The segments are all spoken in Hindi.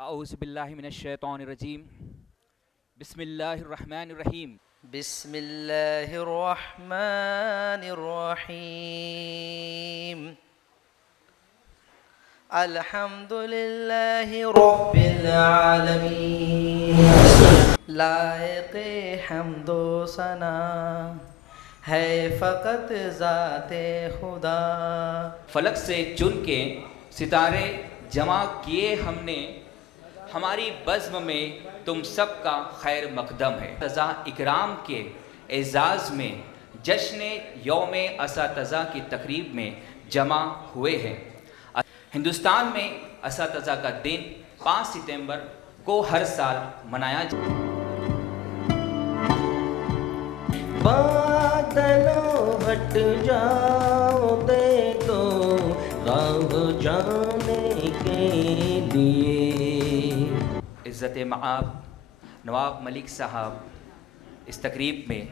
औज़ुबिल्लाहिमिनश्शैतानिर्रजीम बिस्मिल्लाहिर्रहमानिर्रहीम। बिस्मिल्लाहिर्रहमानिर्रहीम। अल्हम्दुलिल्लाहि रब्बिल आलमीन। लायक़े हम्दो सना है फ़कत ज़ाते खुदा। फलक से चुन के सितारे जमा किए हमने, हमारी बज़्म में तुम सबका खैर मकदम है। तज़ा इकराम के एज़ाज़ में जश्न यौम असातज़ा की तकरीब में जमा हुए हैं। हिंदुस्तान में असातज़ा का दिन 5 सितंबर को हर साल मनाया बादलों हट जाओ दे दो राह जाने के लिए। इज़्ज़त मआब नवाब मलिक साहब इस तकरीब में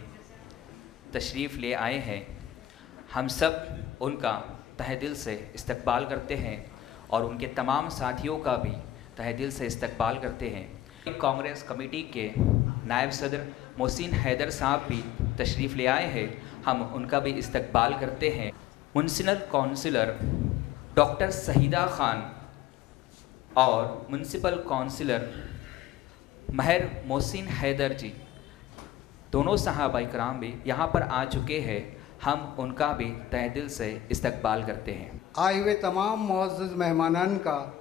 तशरीफ़ ले आए हैं। हम सब उनका तहे दिल से इस्तकबाल करते हैं और उनके तमाम साथियों का भी तहे दिल से इस्तकबाल करते हैं। कांग्रेस कमेटी के नायब सदर मोहसिन हैदर साहब भी तशरीफ़ ले आए हैं, हम उनका भी इस्तकबाल करते हैं। म्युनिसिपल काउंसिलर डॉक्टर सहीदा खान और म्युनिसिपल काउंसिलर महर मोहसिन हैदर जी, दोनों सहाबा इकराम भी यहाँ पर आ चुके हैं, हम उनका भी तहे दिल से इस्तकबाल करते हैं। आए हुए तमाम मुअज़्ज़ज़ मेहमानान का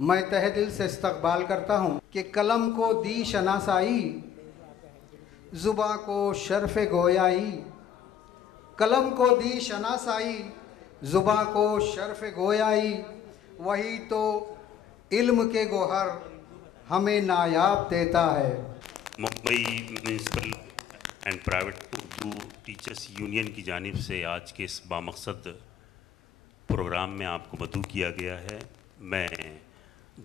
मैं तहे दिल से इस्तकबाल करता हूँ कि कलम को दी शनासाई, ज़ुबां को शर्फ़ गोयाई। कलम को दी शनासाई, ज़ुबां को शर्फ़ गोयाई, वही तो इल्म के गोहर हमें नायाब देता है। Mumbai municipal and private Urdu teachers union की जानिब से आज के इस बामकसद प्रोग्राम में आपको मदऊ किया गया है। मैं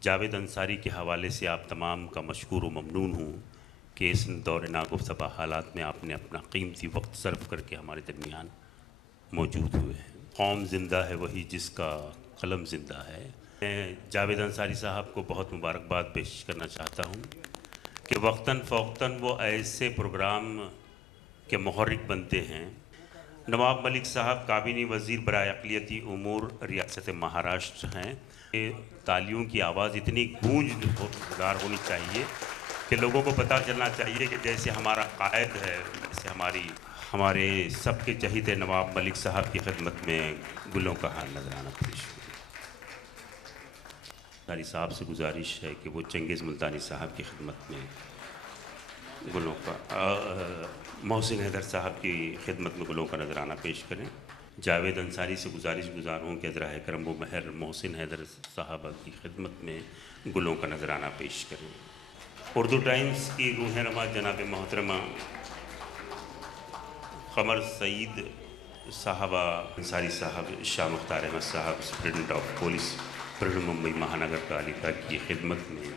जावेद अंसारी के हवाले से आप तमाम का मशकूर व ममनून हूँ कि इस दौर नागुफ्ता हालात में आपने अपना कीमती वक्त सर्व करके हमारे दरमियान मौजूद हुए हैं। कौम ज़िंदा है वही जिसका कलम ज़िंदा है। मैं जावेद अंसारी साहब को बहुत मुबारकबाद पेश करना चाहता हूँ कि वक्तन फ़ौक्तन वो ऐसे प्रोग्राम के मुहर्रिक बनते हैं। नवाब मलिक साहब काबिनी वज़ीर बराए अक़लियती उमूर रियासत महाराष्ट्र हैं। तालियों की आवाज़ इतनी गूंजदार होनी चाहिए कि लोगों को पता चलना चाहिए कि जैसे हमारा कायद है, जैसे हमारे सबके चहीते नवाब मलिक साहब की खिदमत में गुलों का हार नजराना पेश हुआ। सारी साहब से गुजारिश है कि वो चंगेज़ मुल्तानी साहब की खिदमत में गुलों का मोहसिन हैदर साहब की खिदमत में गुलों का नजराना पेश करें। जावेद अंसारी से गुजार हूँ कि अज़रा करम व महर मोहसिन हैदर साहब की खिदमत में गुलों का नजराना पेश करें। उर्दू टाइम्स की रूहनुमा जनाब मोहतरमा क़मर सईद साहबा अंसारी साहब, शाह मुख्तार अहमद साहब सुप्रिटेंडेंट ऑफ पुलिस मुंबई महानगर पालिका की खिदमत में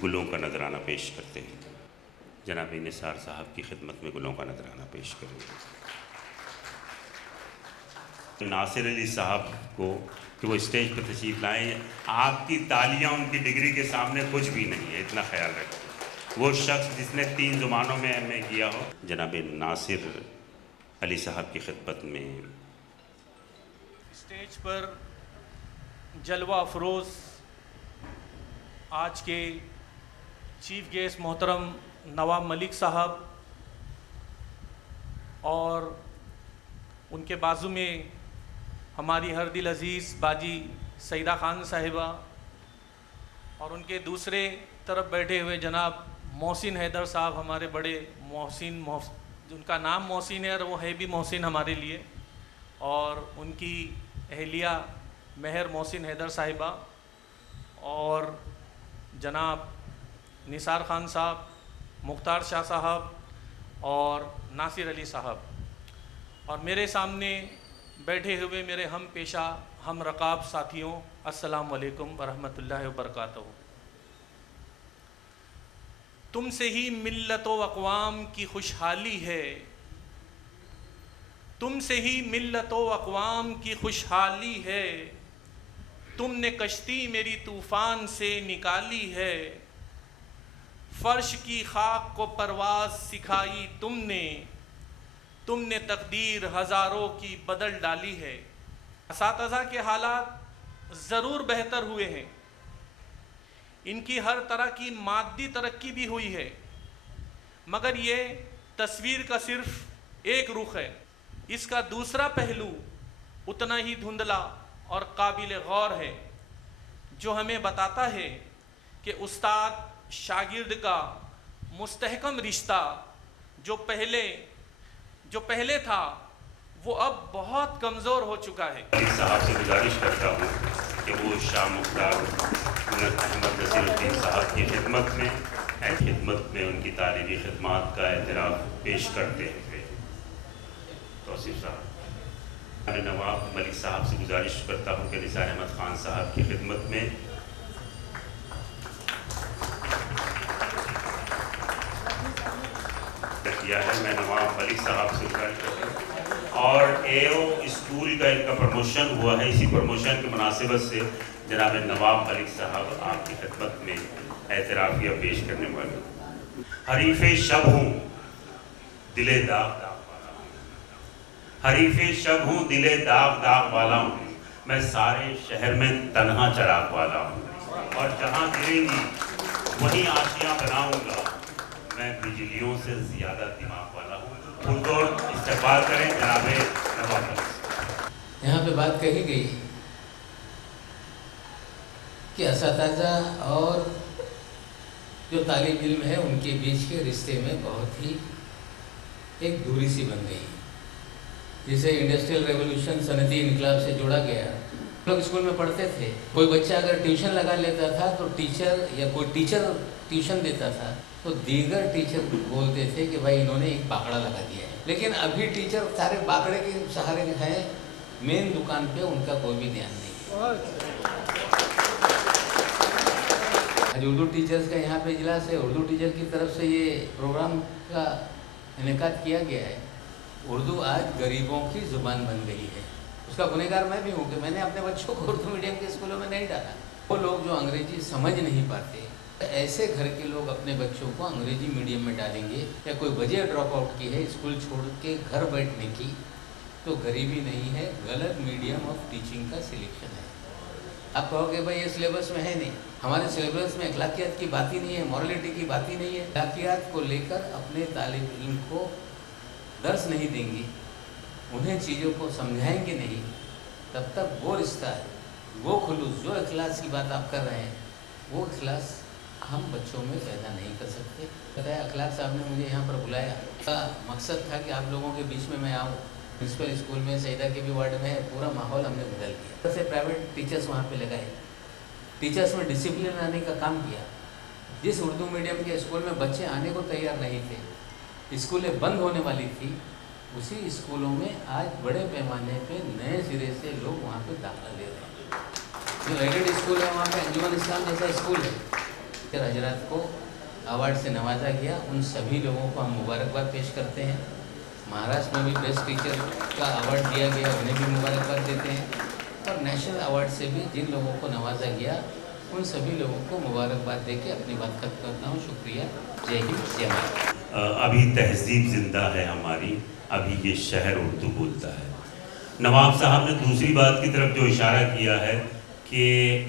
गुलों का नजराना पेश करते हैं। जनाब निसार साहब की खिदमत में गुलों का नजराना पेश करेंगे। नासिर अली साहब को कि वो स्टेज पर तशरीफ़ लाएँ। आपकी तालियां उनकी डिग्री के सामने कुछ भी नहीं है, इतना ख्याल रखें। वो शख्स जिसने 3 ज़ुबानों में एमए किया हो। जनाब नासिर अली साहब की खिदमत में स्टेज पर जलवा अफरोज़ आज के चीफ गेस्ट मोहतरम नवाब मलिक साहब और उनके बाजू में हमारी हर दिल अज़ीज़ बाजी सईदा खान साहिबा और उनके दूसरे तरफ बैठे हुए जनाब मोहसिन हैदर साहब, हमारे बड़े मोहसिन उनका नाम मोहसिन है और वो है भी मोहसिन हमारे लिए, और उनकी अहलिया महर मोहसिन हैदर साहिबा और जनाब निसार खान साहब, मुख्तार शाह साहब और नासिर अली साहब, और मेरे सामने बैठे हुए मेरे हम पेशा हम रकाब साथियों, अस्सलाम वालेकुम वरहमतुल्लाहि वबरकातुहू। तुमसे ही मिल्लत व अक़वाम की खुशहाली है, तुमसे ही मिल्लत व अक़वाम की खुशहाली है, तुमने कश्ती मेरी तूफान से निकाली है, फर्श की खाक को परवाज सिखाई तुमने तकदीर हजारों की बदल डाली है। असातिज़ा के हालात ज़रूर बेहतर हुए हैं, इनकी हर तरह की मादी तरक्की भी हुई है, मगर ये तस्वीर का सिर्फ एक रुख है। इसका दूसरा पहलू उतना ही धुंधला और काबिल गौर है, जो हमें बताता है कि उस्ताद शागिर्द का मुस्तहकम रिश्ता जो पहले था वो अब बहुत कमज़ोर हो चुका है। साहब से गुजारिश करता हूँ कि वो शाह मुख्तार अहमद नसीरुद्दीन साहब की खिदमत में उनकी तालीमी खिदमात का एतराफ़ पेश करते हुए तौसीफ़ साहब। मैं नवाब मलिक साहब से गुजारिश करता हूँ कि निसार अहमद ख़ान साहब की खिदमत में किया है। मैं नवाब मलिक साहब से गुजारिश करता हूँ, और एओ स्कूल का इनका प्रमोशन हुआ है, इसी प्रमोशन के मुनासिबत से जनाब नवाब मलिक साहब आपकी खिदमत में एतराफ़िया पेश करने वाले। हरीफ़े शब हूँ दिले दाग वाला हूँ, हरीफ़े शब हूँ दिले दाग वाला हूँ, मैं सारे शहर में तन्हा चराग वाला हूँ, और जहाँ गिरेंगी वहीं आशियाँ बनाऊँगा, मैं बिजलियों से ज़्यादा दिमाग वाला हूँ। फुलतोड़ इस्तेमाल करें जनाबे नवाब। यहाँ पे बात कही गई कि असातिज़ा और जो तालिब इल्म है उनके बीच के रिश्ते में बहुत ही एक दूरी सी बन गई। जिसे इंडस्ट्रियल रेवोल्यूशन सनती इनकलाब से जोड़ा गया। लोग स्कूल में पढ़ते थे, कोई बच्चा अगर ट्यूशन लगा लेता था तो टीचर या कोई टीचर ट्यूशन देता था तो दीगर टीचर बोलते थे कि भाई इन्होंने एक बाकड़ा लगा दिया है। लेकिन अभी टीचर सारे बाकड़े के सहारे हैं, मेन दुकान पे उनका कोई भी ध्यान नहीं। आज उर्दू टीचर्स का यहाँ पे इजलास है, उर्दू टीचर की तरफ से ये प्रोग्राम का इनेकाद किया गया है। उर्दू आज गरीबों की ज़ुबान बन गई है। उसका गुनहगार मैं भी हूँ कि मैंने अपने बच्चों को उर्दू मीडियम के स्कूलों में नहीं डाला। वो लोग जो अंग्रेजी समझ नहीं पाते, ऐसे घर के लोग अपने बच्चों को अंग्रेजी मीडियम में डालेंगे, या कोई वजह ड्रॉप आउट की है स्कूल छोड़ के घर बैठने की, तो गरीबी नहीं है, गलत मीडियम ऑफ टीचिंग का सिलेक्शन है। आप कहोगे भाई ये सिलेबस में है नहीं, हमारे सिलेबस में अखलाकियात की बात ही नहीं है, मॉरलिटी की बात ही नहीं है। अखलाकियात को लेकर अपने तालिब इल्म को दर्स नहीं देंगी, उन्हें चीज़ों को समझाएंगे नहीं, तब तक वो रिश्ता है, वो खुलूस, जो इखलास की बात आप कर रहे हैं, वो इखलास हम बच्चों में पैदा नहीं कर सकते। बताया अखलाक साहब ने मुझे यहाँ पर बुलाया, मकसद था कि आप लोगों के बीच में मैं आऊँ। प्रिंसिपल स्कूल में सईदा के भी वार्ड में है, पूरा माहौल हमने बदल दिया। जैसे प्राइवेट टीचर्स वहाँ पे लगाए, टीचर्स में डिसिप्लिन लाने का काम किया। जिस उर्दू मीडियम के स्कूल में बच्चे आने को तैयार नहीं थे, स्कूलें बंद होने वाली थी, उसी स्कूलों में आज बड़े पैमाने पे नए सिरे से लोग वहाँ पे दाखिला ले रहे हैं। जो एडेड स्कूल है वहाँ पे अंजुमन इस्लाम जैसा स्कूल है, फिर हजरत को अवार्ड से नवाजा गया। उन सभी लोगों को हम मुबारकबाद पेश करते हैं। महाराष्ट्र में भी बेस्ट टीचर का अवार्ड दिया गया, उन्हें भी मुबारकबाद देते हैं। और नेशनल अवार्ड से भी जिन लोगों को नवाजा गया, उन सभी लोगों को मुबारकबाद दे के अपनी बात खत्म करता हूँ। शुक्रिया। जय हिंद, जय भारत। अभी तहजीब जिंदा है हमारी, अभी ये शहर उर्दू बोलता है। नवाब साहब ने दूसरी बात की तरफ जो इशारा किया है कि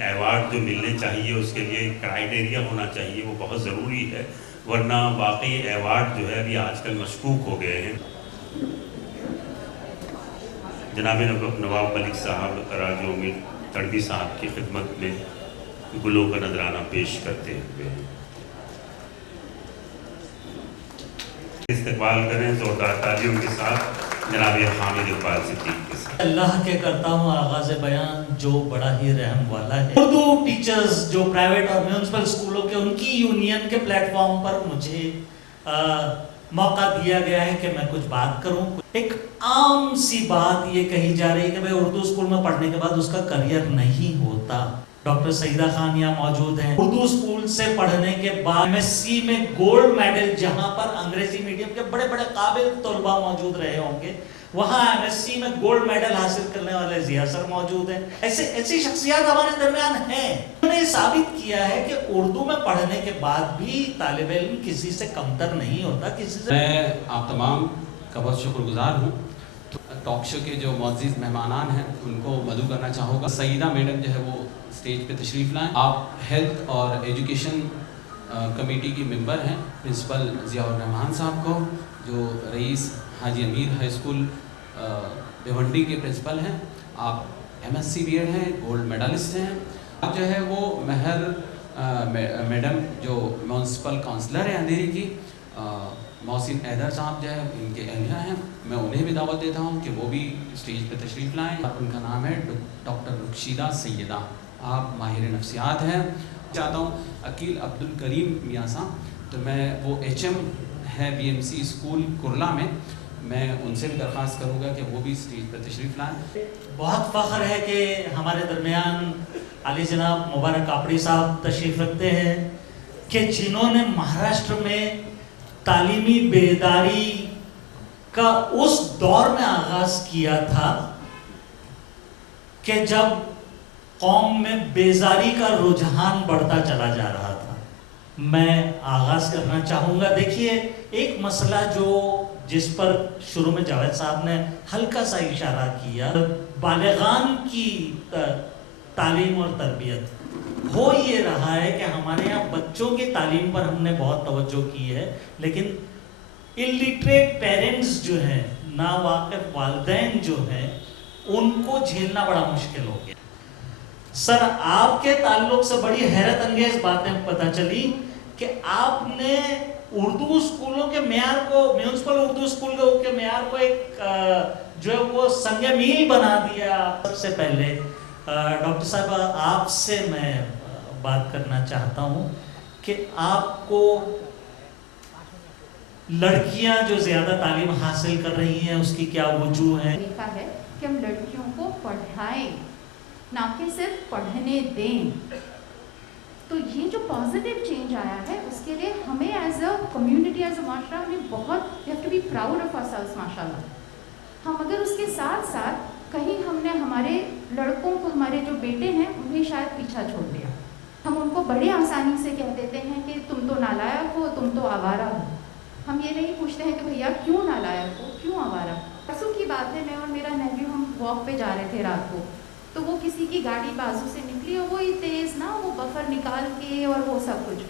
अवार्ड जो मिलने चाहिए उसके लिए क्राइटेरिया होना चाहिए, वो बहुत ज़रूरी है, वरना वाकई अवार्ड जो है अभी आजकल मशकूक हो गए हैं। जनाब नवाब मलिक साहब राजो उम्मीद तड़वी साहब की खिदमत में गुलों का नजराना पेश करते हुए इस्तकबाल करें जोरदार तालियों के साथ जनाब हामिद इकबाल सिद्दीकी के साथ। अल्लाह के करता हूँ आगाज़ बयान जो बड़ा ही रहम वाला है। उर्दू टीचर्स जो प्राइवेट और म्यूनसिपल स्कूलों के, उनकी यूनियन के प्लेटफॉर्म पर मुझे मौका दिया गया है कि मैं कुछ बात करूं। एक आम सी बात ये कही जा रही है कि भाई उर्दू स्कूल में पढ़ने के बाद उसका करियर नहीं होता। होता। डॉक्टर सईदा खान यहाँ मौजूद हैं। उर्दू स्कूल से पढ़ने के बाद एमएससी में गोल्ड मेडल, जहाँ पर अंग्रेजी मीडियम के बड़े बड़े काबिल तलबा मौजूद रहे होंगे, वहाँ एमएससी में गोल्ड मेडल हासिल करने वाले जिया सर मौजूद हैं। ऐसी शख्सियत हमारे दरमियान हैं। उन्होंने साबित किया है कि उर्दू में पढ़ने के बाद भी तालिब इल्म किसी से कमतर नहीं होता, किसी से। मैं आप तमाम का बहुत शुक्रगुजार हूँ। टॉक शो के जो मौजूद मेहमानान हैं उनको मदू करना चाहूँगा। सईदा मैडम जो है वो स्टेज पे तशरीफ़ लाएं। आप हेल्थ और एजुकेशन कमेटी की मेंबर हैं। प्रिंसिपल ज़ियाउर रहमान साहब को, जो रईस हाजी अमीर हाई स्कूल भिवंडी के प्रिंसिपल हैं। आप MSc BEd हैं, गोल्ड मेडलिस्ट हैं। आप जो है वो महर मैडम जो म्यूनसिपल काउंसलर हैं अंधेरी की, मोहसिन हैदर साहब जो है इनके अहलिया हैं। मैं उन्हें भी दावत देता हूँ कि वो भी स्टेज पर तशरीफ़ लाएँ। उनका नाम है डॉक्टर रुखशीदा सैयदा। आप माहिर नफ्सियात हैं। चाहता हूँ अकील अब्दुल करीम मियाँ साहब, तो मैं वो HM है BMC स्कूल कुरला में, मैं उनसे भी दरख्वास्त करूँगा कि वो भी स्टेज पर तशरीफ़ लाएँ। बहुत फ़ख्र है कि हमारे दरमियान आली जनाब मुबारक कापड़ी साहब तशरीफ़ रखते हैं कि जिन्होंने महाराष्ट्र में तालीमी बेदारी का उस दौर में आगाज़ किया था कि जब कौम में बेजारी का रुझान बढ़ता चला जा रहा था। मैं आगाज़ करना चाहूँगा। देखिए, एक मसला जिस पर शुरू में जावेद साहब ने हल्का सा इशारा किया, बालिगान की तालीम और तरबियत। हो ये रहा है कि हमारे यहाँ बच्चों की तालीम पर हमने बहुत तवज्जो की है, लेकिन इलिटरेट पेरेंट्स जो हैं, नावाकिफ वालिदैन जो हैं, उनको झेलना बड़ा मुश्किल हो गया। सर, आपके ताल्लुक से बड़ी हैरत अंगेज बातें पता चली कि आपने उर्दू स्कूलों के मेयार को, म्यूनसिपल उर्दू स्कूल के मेयार को एक जो है वो संग मील बना दिया। सबसे पहले डॉक्टर साहब आपसे मैं बात करना चाहता हूँ कि आपको लड़कियां जो ज्यादा तालीम हासिल कर रही हैं उसकी क्या वजूह है? तरीका है कि हम लड़कियों को पढ़ाएं, ना कि सिर्फ पढ़ने दें। तो ये जो पॉजिटिव चेंज आया है उसके लिए हमें as a community, as a माशरा, हमें बहुत we have to be proud of ourselves माशाल्लाह। हम अगर उसके साथ साथ कहीं हमने हमारे लड़कों को, हमारे जो बेटे हैं उन्हें शायद पीछा छोड़ दिया। हम उनको बड़े आसानी से कह देते हैं कि तुम तो नालायक हो, तुम तो आवारा हो। हम ये नहीं पूछते हैं कि भैया क्यों नालायक हो, क्यों आवारा। परसों की बात है, मैं और मेरा नेव्यू हम वॉक पे जा रहे थे रात को, तो वो किसी की गाड़ी बाजू से निकली और वो ही तेज़ ना, वो बफर निकाल के और वो सब कुछ।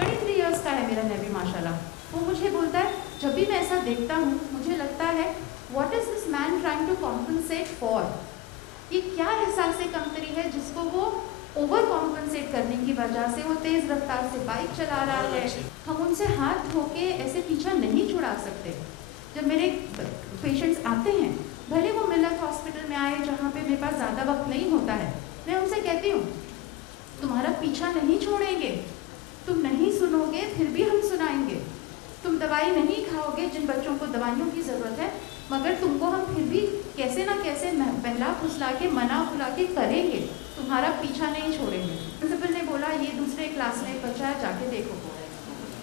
23 इयर्स का है मेरा नेव्यू माशाल्लाह। वो मुझे बोलता है, जब भी मैं ऐसा देखता हूँ मुझे लगता है what is this man trying to compensate for. ये क्या एहसास कमतरी है जिसको वो ओवर कॉम्पनसेट करने की वजह से वो तेज़ रफ्तार से बाइक चला रहा है। हम उनसे हाथ धो के ऐसे पीछा नहीं छुड़ा सकते। जब मेरे पेशेंट्स आते हैं, भले वो मिलत हॉस्पिटल में आए जहाँ पे मेरे पास ज़्यादा वक्त नहीं होता है, मैं उनसे कहती हूँ तुम्हारा पीछा नहीं छोड़ेंगे, तुम नहीं सुनोगे फिर भी हम सुनाएंगे। तुम दवाई नहीं खाओगे, जिन बच्चों को दवाइयों की ज़रूरत है, मगर तुमको हम फिर भी कैसे ना कैसे बहला फुसला के, मना फुला के करेंगे, तुम्हारा पीछा नहीं छोड़ेंगे। प्रिंसिपल ने बोला ये दूसरे क्लास में एक बच्चा है, जाके देखो।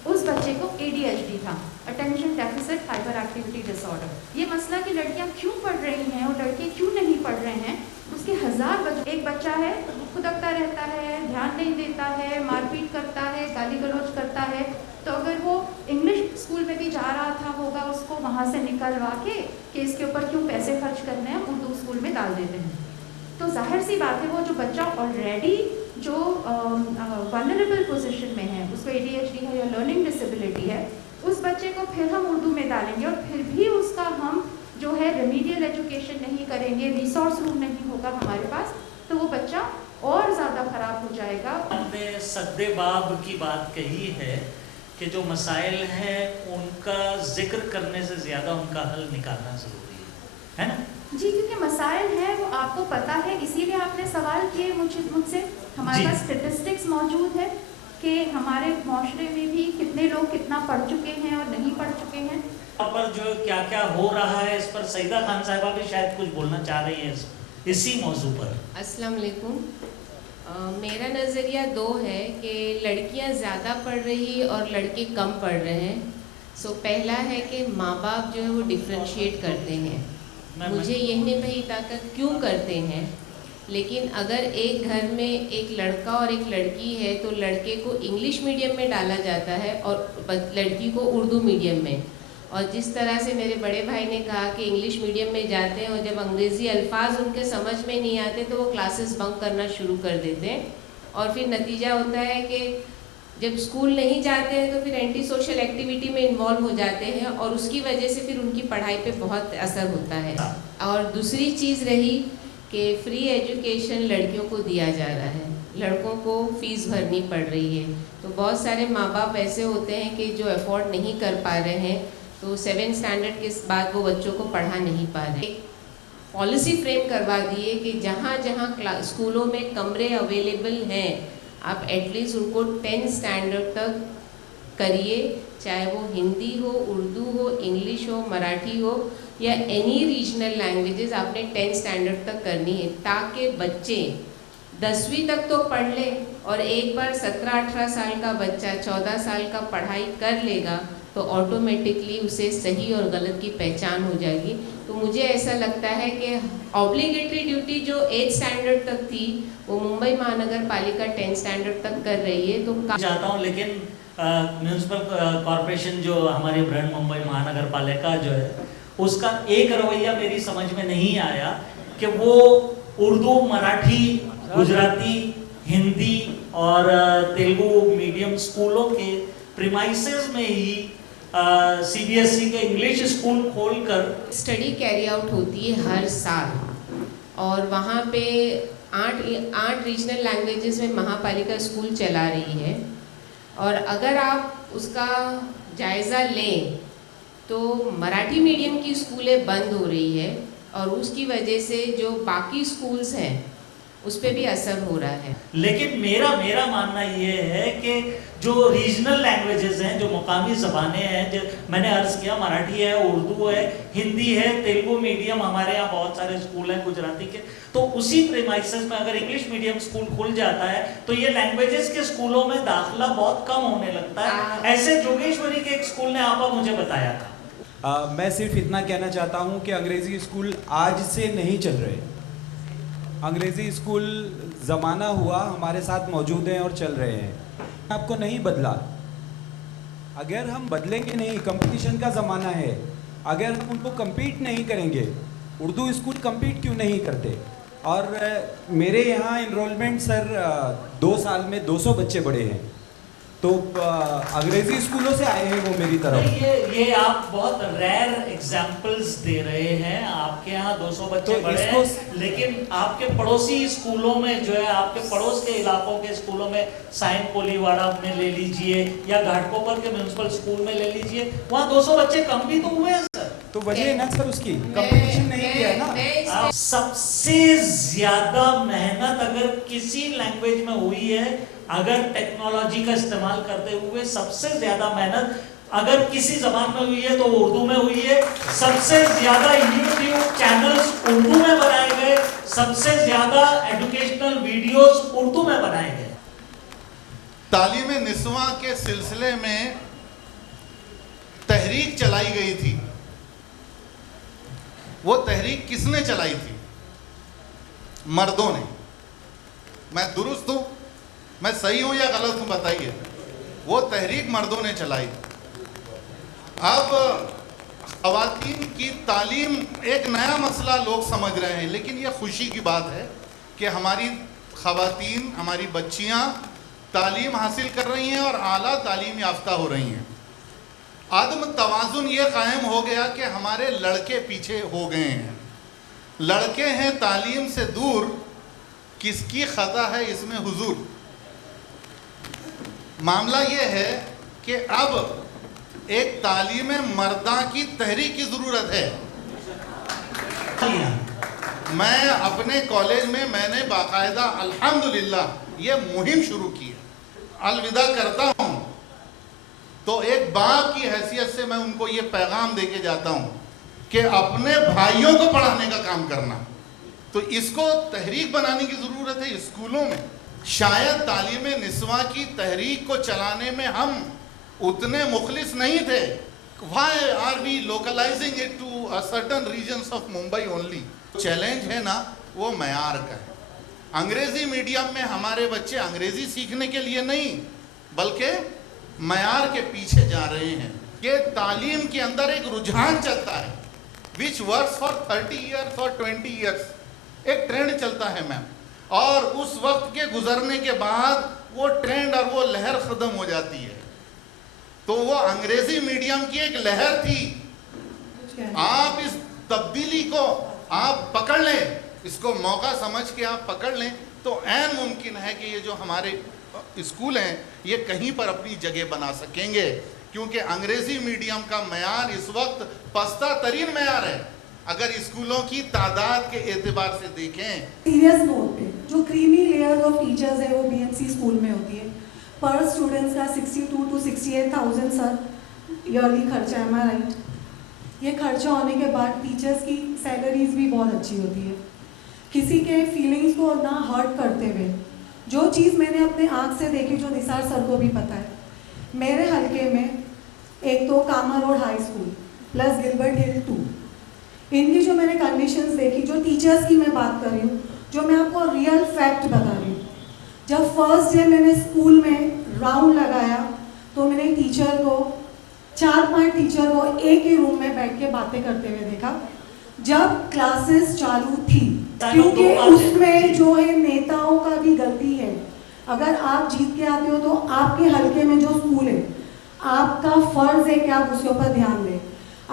उस बच्चे को ADHD था, attention deficit hyper activity disorder. ये मसला कि लड़कियां क्यों पढ़ रही हैं और लड़के क्यों नहीं पढ़ रहे हैं, उसके 1000 वजह। एक बच्चा है खुदकता रहता है, ध्यान नहीं देता है, मारपीट करता है, गाली गलौज करता है, तो अगर वो इंग्लिश स्कूल में भी जा रहा था होगा, उसको वहाँ से निकलवा के कि इसके ऊपर क्यों पैसे खर्च करने हैं, उर्दू स्कूल में डाल देते हैं। तो जाहिर सी बात है वो जो बच्चा ऑलरेडी जो वल्नरेबल पोजीशन में है, उसको ADHD है या लर्निंग डिसेबिलिटी है, उस बच्चे को फिर हम उर्दू में डालेंगे और फिर भी उसका हम जो है रेमीडियल एजुकेशन नहीं करेंगे, रिसोर्स रूम नहीं होगा हमारे पास, तो वो बच्चा और ज़्यादा ख़राब हो जाएगा। हमने सद्दे बाब की बात कही है कि जो मसाइल हैं उनका जिक्र करने से ज़्यादा उनका हल निकालना ज़रूरी है ना? जी, क्योंकि मसाइल हैं वो आपको पता है, इसीलिए आपने सवाल किए मुझसे। हमारे पास स्टेटिस्टिक्स मौजूद है कि हमारे माशरे में भी कितने लोग कितना पढ़ चुके हैं और नहीं पढ़ चुके हैं। यहाँ पर जो क्या क्या हो रहा है इस पर सईदा खान साहिबा भी शायद कुछ बोलना चाह रही हैं इसी मौजू पर। अस्सलाम वालेकुम। मेरा नज़रिया दो है कि लड़कियां ज़्यादा पढ़ रही और लड़के कम पढ़ रहे हैं। सो पहला है कि माँ बाप जो है वो डिफ्रेंशिएट करते हैं। मुझे यही नहीं पता कि क्यों करते हैं, लेकिन अगर एक घर में एक लड़का और एक लड़की है तो लड़के को इंग्लिश मीडियम में डाला जाता है और लड़की को उर्दू मीडियम में। और जिस तरह से मेरे बड़े भाई ने कहा कि इंग्लिश मीडियम में जाते हैं और जब अंग्रेज़ी अल्फाज उनके समझ में नहीं आते तो वो क्लासेस बंक करना शुरू कर देते हैं, और फिर नतीजा होता है कि जब स्कूल नहीं जाते हैं तो फिर एंटी सोशल एक्टिविटी में इन्वॉल्व हो जाते हैं और उसकी वजह से फिर उनकी पढ़ाई पे बहुत असर होता है। और दूसरी चीज़ रही कि फ्री एजुकेशन लड़कियों को दिया जा रहा है, लड़कों को फ़ीस भरनी पड़ रही है। तो बहुत सारे माँ बाप ऐसे होते हैं कि जो अफोर्ड नहीं कर पा रहे हैं, तो 7th स्टैंडर्ड के बाद वो बच्चों को पढ़ा नहीं पा रहे। पॉलिसी फ्रेम करवा दिए कि जहाँ जहाँ स्कूलों में कमरे अवेलेबल हैं आप एटलीस्ट उनको 10th स्टैंडर्ड तक करिए, चाहे वो हिंदी हो, उर्दू हो, इंग्लिश हो, मराठी हो या एनी रीजनल लैंग्वेजेस आपने 10th स्टैंडर्ड तक करनी है, ताकि बच्चे 10वीं तक तो पढ़ ले और एक बार 17-18 साल का बच्चा 14 साल का पढ़ाई कर लेगा तो ऑटोमेटिकली उसे सही और गलत की पहचान हो जाएगी। तो मुझे ऐसा लगता है कि ऑब्लिगेटरी ड्यूटी जो 8th स्टैंडर्ड तक थी वो मुंबई महानगर पालिका 10th स्टैंडर्ड तक कर रही है। तो चाहता हूँ, लेकिन म्यूनसिपल कॉरपोरेशन जो हमारी बृहन मुंबई महानगर पालिका जो है उसका एक रवैया मेरी समझ में नहीं आया कि वो उर्दू, मराठी, गुजराती, हिंदी और तेलुगु मीडियम स्कूलों के प्रीमाइसेस में ही CBSE के इंग्लिश स्कूल खोलकर स्टडी कैरी आउट होती है हर साल, और वहाँ पे 8 रीजनल लैंग्वेजेस में महापालिका स्कूल चला रही है। और अगर आप उसका जायज़ा लें तो मराठी मीडियम की स्कूलें बंद हो रही है और उसकी वजह से जो बाकी स्कूल्स हैं उस पर भी असर हो रहा है। लेकिन मेरा मानना ये है कि जो रीजनल लैंग्वेजेस हैं, जो मुकामी ज़बानें हैं, जो मैंने अर्ज़ किया मराठी है, उर्दू है, हिंदी है, तेलुगु मीडियम हमारे यहाँ बहुत सारे स्कूल हैं गुजराती के, तो उसी प्रीमाइसेस में अगर इंग्लिश मीडियम स्कूल खुल जाता है तो ये लैंग्वेजेस के स्कूलों में दाखिला बहुत कम होने लगता है। ऐसे जोगेश्वरी के एक स्कूल ने आपा मुझे बताया था। मैं सिर्फ इतना कहना चाहता हूँ कि अंग्रेज़ी स्कूल आज से नहीं चल रहे। अंग्रेज़ी स्कूल ज़माना हुआ हमारे साथ मौजूद हैं और चल रहे हैं, आपको नहीं बदला। अगर हम बदलेंगे नहीं, कंपटीशन का ज़माना है, अगर हम उनको compete नहीं करेंगे, उर्दू स्कूल compete क्यों नहीं करते? और मेरे यहाँ इनरोलमेंट सर 2 साल में 200 बच्चे बढ़े हैं, तो अंग्रेजी स्कूलों से आए हैं वो मेरी तरफ। ये आप बहुत रेयर एग्जांपल्स दे रहे हैं। आपके यहाँ 200 बच्चे तो बढ़े हैं, लेकिन आपके पड़ोसी स्कूलों में जो है, आपके पड़ोस के इलाकों के स्कूलों में, साइन कोलीवाड़ा में ले लीजिए या घाटकोपर के म्यूनसिपल स्कूल में ले लीजिए, वहाँ 200 बच्चे कम भी तो हुए हैं सर। तो वजह ना सर उसकी कंपटीशन नहीं किया ना। सबसे ज्यादा मेहनत अगर किसी लैंग्वेज में हुई है, अगर टेक्नोलॉजी का इस्तेमाल करते हुए सबसे ज्यादा मेहनत अगर किसी जबान में हुई है तो उर्दू में हुई है। सबसे ज्यादा यूट्यूब चैनल्स उर्दू में बनाए गए, सबसे ज्यादा एजुकेशनल वीडियोस उर्दू में बनाए गए। तालीम निस्वा के सिलसिले में तहरीक चलाई गई थी। वो तहरीक किसने चलाई थी? मर्दों ने। मैं दुरुस्त हूं, मैं सही हूं या गलत हूं बताइए। वो तहरीक मर्दों ने चलाई। अब ख़वातीन की तालीम एक नया मसला लोग समझ रहे हैं, लेकिन ये खुशी की बात है कि हमारी ख़वातीन, हमारी बच्चियां तालीम हासिल कर रही हैं और आला तालीम याफ्ता हो रही हैं। आदम तवाज़ुन ये कायम हो गया कि हमारे लड़के पीछे हो गए हैं। लड़के हैं तालीम से दूर, किसकी ख़ता है इसमें हुजूर? मामला ये है कि अब एक तालीम मर्दा की तहरीक की ज़रूरत है। मैं अपने कॉलेज में मैंने बाकायदा अल्हम्दुलिल्लाह ये मुहिम शुरू की है। अलविदा करता हूँ तो एक बाप की हैसियत से मैं उनको ये पैगाम दे के जाता हूँ कि अपने भाइयों को पढ़ाने का काम करना। तो इसको तहरीक बनाने की ज़रूरत है स्कूलों में। शायद तालीम निस्वा की तहरीक को चलाने में हम उतने मुखलिस नहीं थे। Why are we localizing it to a certain regions of Mumbai only? Challenge है ना वो मयार का है। अंग्रेजी मीडियम में हमारे बच्चे अंग्रेजी सीखने के लिए नहीं बल्कि मयार के पीछे जा रहे हैं। कि तालीम के अंदर एक रुझान चलता है विच वर्क्स फॉर 30 ईयर्स और 20 ईयर्स, एक ट्रेंड चलता है मैम, और उस वक्त के गुजरने के बाद वो ट्रेंड और वो लहर खत्म हो जाती है। तो वो अंग्रेजी मीडियम की एक लहर थी। आप इस तब्दीली को आप पकड़ लें, इसको मौका समझ के आप पकड़ लें तो ऐन मुमकिन है कि ये जो हमारे स्कूल हैं ये कहीं पर अपनी जगह बना सकेंगे, क्योंकि अंग्रेजी मीडियम का मयार इस वक्त पस्ता तरीन मयार है अगर स्कूलों की तादाद के एतबार से देखें। सीरियस नोट पे जो क्रीमी लेयर ऑफ टीचर्स है वो बीएमसी स्कूल में होती है। पर स्टूडेंट्स का 62 to 68,000 सर ईयरली खर्चा है, एम आई राइट? ये खर्चा होने के बाद टीचर्स की सैलरीज भी बहुत अच्छी होती है। किसी के फीलिंग्स को ना हर्ट करते हुए जो चीज़ मैंने अपने आँख से देखी, जो निसार सर को भी पता है, मेरे हलके में एक तो Kama road high school plus Gilbert hill 2, इनकी जो मैंने कंडीशंस देखी, जो टीचर्स की मैं बात कर रही हूँ, जो मैं आपको रियल फैक्ट बता रही हूँ। जब फर्स्ट डे मैंने स्कूल में राउंड लगाया तो मैंने टीचर को 4-5 टीचर को एक ही रूम में बैठ के बातें करते हुए देखा जब क्लासेस चालू थी, क्योंकि उसमें जो है नेताओं का भी गलती है। अगर आप जीत के आते हो तो आपके हलके में जो स्कूल है आपका फर्ज है कि आप उसके ऊपर ध्यान दें।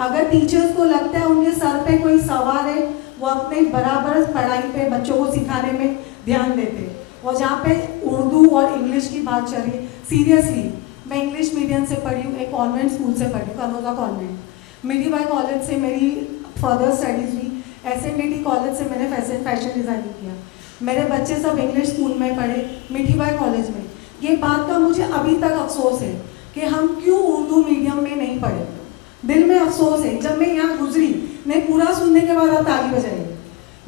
अगर टीचर्स को लगता है उनके सर पे कोई सवाल है, वो अपने बराबर पढ़ाई पे बच्चों को सिखाने में ध्यान देते। और जहाँ पे उर्दू और इंग्लिश की बात चल रही, सीरियसली मैं इंग्लिश मीडियम से पढ़ी हूँ, एक कॉन्वेंट स्कूल से पढ़ी हूँ, कनौजा कॉन्वेंट। मिठी बाई कॉलेज से मेरी फर्दर स्टडीज़ हुई, SNDT कॉलेज से मैंने फैशन डिज़ाइनिंग किया। मेरे बच्चे सब इंग्लिश स्कूल में पढ़े, मिठी बाई कॉलेज में। ये बात का मुझे अभी तक अफसोस है कि हम क्यों उर्दू मीडियम में नहीं पढ़े। दिल में अफसोस है। जब मैं यहाँ गुजरी, मैं पूरा सुनने के बाद आप ताली बजाइए,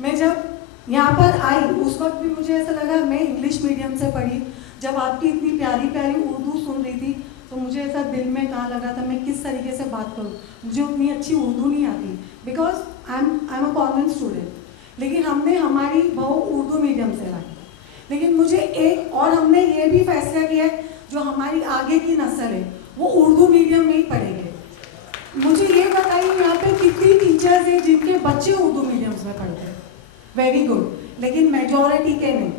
मैं जब यहाँ पर आई उस वक्त भी मुझे ऐसा लगा मैं इंग्लिश मीडियम से पढ़ी। जब आपकी इतनी प्यारी प्यारी उर्दू सुन रही थी तो मुझे ऐसा दिल में कहाँ लग रहा था मैं किस तरीके से बात करूँ। मुझे उतनी अच्छी उर्दू नहीं आती because I am a convent student, लेकिन हमने हमारी बहू उर्दू मीडियम से लाई। लेकिन मुझे एक और हमने ये भी फैसला किया है जो हमारी आगे की नस्ल है वो उर्दू मीडियम में ही पढ़ेंगे। मुझे ये बताइए यहाँ पे कितनी टीचर्स हैं जिनके बच्चे उर्दू मीडियम्स में पढ़ते हैं, वेरी गुड, लेकिन मेजॉरिटी के नहीं।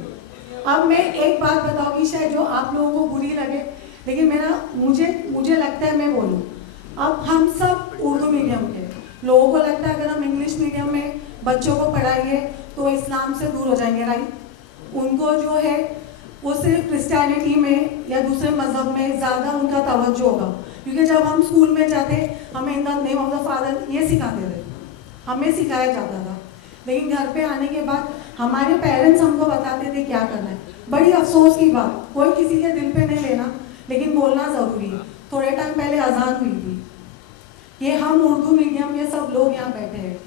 अब मैं एक बात बताऊँगी शायद जो आप लोगों को बुरी लगे, लेकिन मुझे लगता है मैं बोलूँ। अब हम सब उर्दू मीडियम के लोगों को लगता है अगर हम इंग्लिश मीडियम में बच्चों को पढ़ाएंगे तो इस्लाम से दूर हो जाएंगे, राइट? उनको जो है वो सिर्फ क्रिश्चियनिटी में या दूसरे मज़हब में ज़्यादा उनका तवज्जो होगा, क्योंकि जब हम स्कूल में जाते हमें in the name of the father ये सिखाते थे, हमें सिखाया जाता था। लेकिन घर पे आने के बाद हमारे पेरेंट्स हमको बताते थे क्या करना है। बड़ी अफसोस की बात, कोई किसी के दिल पे नहीं लेना, लेकिन बोलना ज़रूरी है। थोड़े टाइम पहले अजान हुई थी, ये हम उर्दू मीडियम के सब लोग यहाँ बैठे हैं,